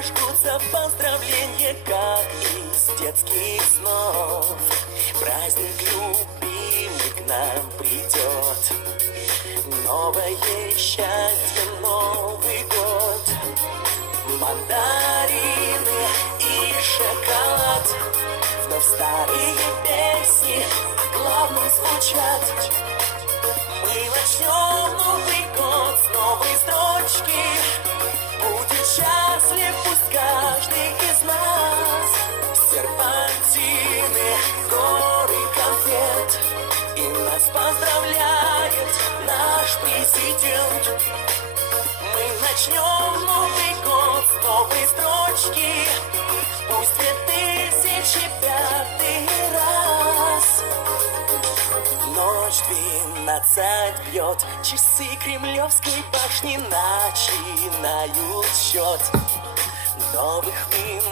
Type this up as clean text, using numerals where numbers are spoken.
зажгутся поздравления, как из детских снов. Праздник любимый к нам придет, новое счастье, Новый год. Мандарины и шоколад, вновь старые песни о главном звучат. Мы начнем Новый год с новой строчки, будет счастлив пусть каждый из нас. Серпантины, горы конфет, и нас поздравляет наш президент. Мы начнем Новый год с новой строчки, пусть 2005 раз. Ночь 12 бьет, часы Кремлевской башни начинают счет новых минут.